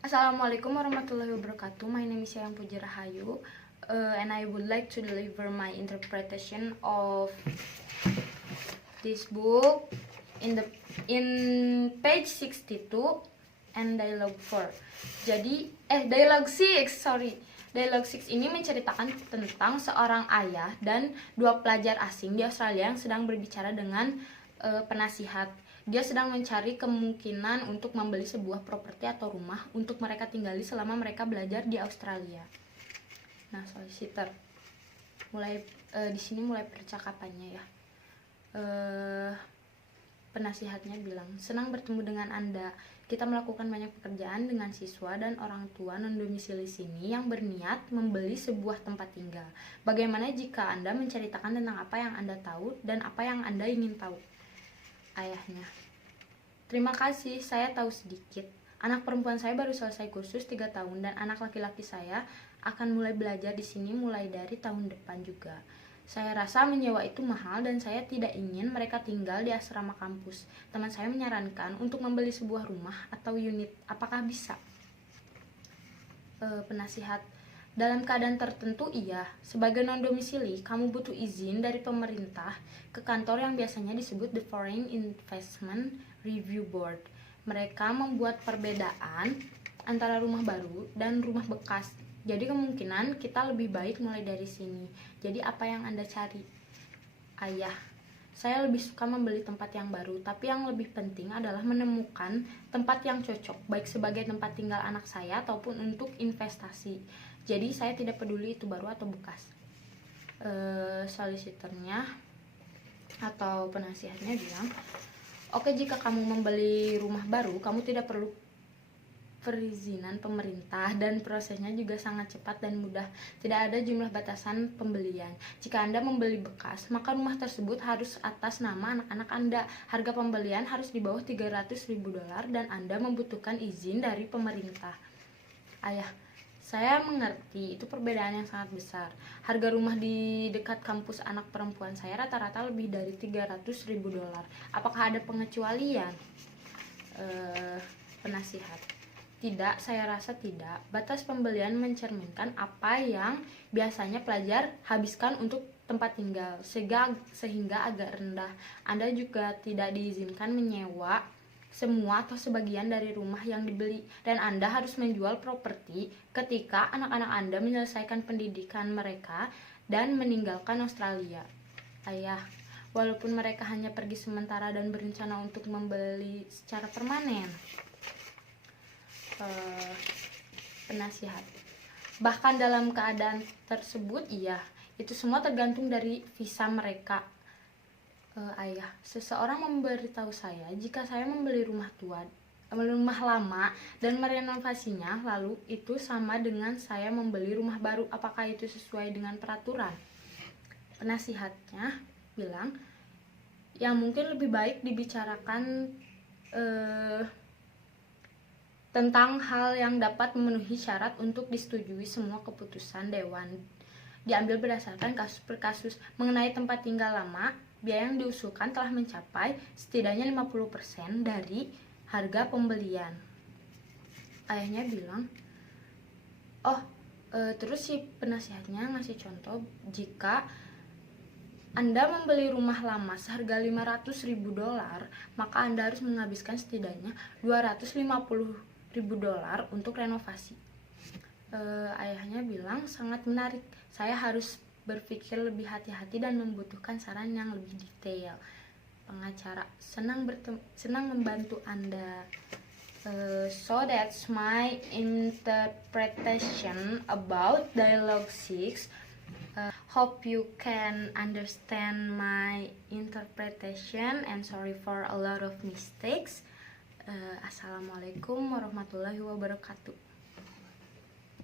Assalamualaikum warahmatullahi wabarakatuh. My name is Sayang Puji Rahayu, and I would like to deliver my interpretation of this book in page 62 and dialogue 4. Dialogue 6, sorry. Dialogue 6 ini menceritakan tentang seorang ayah dan dua pelajar asing di Australia yang sedang berbicara dengan penasihat. Dia sedang mencari kemungkinan untuk membeli sebuah properti atau rumah untuk mereka tinggali selama mereka belajar di Australia. Nah, solicitor. Di sini mulai percakapannya ya. Penasihatnya bilang, "Senang bertemu dengan Anda. Kita melakukan banyak pekerjaan dengan siswa dan orang tua non-domisili sini yang berniat membeli sebuah tempat tinggal. Bagaimana jika Anda menceritakan tentang apa yang Anda tahu dan apa yang Anda ingin tahu?" Ayahnya, "Terima kasih, saya tahu sedikit. Anak perempuan saya baru selesai kursus 3 tahun dan anak laki-laki saya akan mulai belajar di sini mulai dari tahun depan juga. Saya rasa menyewa itu mahal dan saya tidak ingin mereka tinggal di asrama kampus. Teman saya menyarankan untuk membeli sebuah rumah atau unit. Apakah bisa?" Penasihat, "Dalam keadaan tertentu iya. Sebagai non-domisili, kamu butuh izin dari pemerintah ke kantor yang biasanya disebut the Foreign Investment Review Board. Mereka membuat perbedaan antara rumah baru dan rumah bekas. Jadi kemungkinan kita lebih baik mulai dari sini. Jadi apa yang Anda cari?" Ayah, "Saya lebih suka membeli tempat yang baru, tapi yang lebih penting adalah menemukan tempat yang cocok, baik sebagai tempat tinggal anak saya ataupun untuk investasi. Jadi saya tidak peduli itu baru atau bekas." Solicitornya atau penasihatnya bilang, "Oke, jika kamu membeli rumah baru, kamu tidak perlu perizinan pemerintah dan prosesnya juga sangat cepat dan mudah. Tidak ada jumlah batasan pembelian. Jika Anda membeli bekas, maka rumah tersebut harus atas nama anak-anak Anda. Harga pembelian harus di bawah $300.000 dan Anda membutuhkan izin dari pemerintah." Ayah, "Saya mengerti, itu perbedaan yang sangat besar. Harga rumah di dekat kampus anak perempuan saya rata-rata lebih dari $300.000. Apakah ada pengecualian?" Penasihat, "Tidak, saya rasa tidak. Batas pembelian mencerminkan apa yang biasanya pelajar habiskan untuk tempat tinggal, sehingga agak rendah. Anda juga tidak diizinkan menyewa semua atau sebagian dari rumah yang dibeli, dan Anda harus menjual properti ketika anak-anak Anda menyelesaikan pendidikan mereka dan meninggalkan Australia." Ayah, "Walaupun mereka hanya pergi sementara dan berencana untuk membeli secara permanen?" Penasihat, "Bahkan dalam keadaan tersebut iya, itu semua tergantung dari visa mereka." Ayah, "Seseorang memberitahu saya jika saya membeli rumah lama dan merenovasinya, lalu itu sama dengan saya membeli rumah baru. Apakah itu sesuai dengan peraturan?" Penasihatnya bilang, "Ya, mungkin lebih baik dibicarakan tentang hal yang dapat memenuhi syarat untuk disetujui semua keputusan dewan. Diambil berdasarkan kasus per kasus. Mengenai tempat tinggal lama, biaya yang diusulkan telah mencapai setidaknya 50% dari harga pembelian." Ayahnya bilang, terus si penasihatnya ngasih contoh, jika Anda membeli rumah lama seharga $500.000, maka Anda harus menghabiskan setidaknya $250.000 untuk renovasi. Ayahnya bilang, "Sangat menarik. Saya harus berpikir lebih hati-hati dan membutuhkan saran yang lebih detail." Pengacara, senang membantu Anda. So that's my interpretation about dialogue 6. Hope you can understand my interpretation and sorry for a lot of mistakes. Assalamualaikum warahmatullahi wabarakatuh.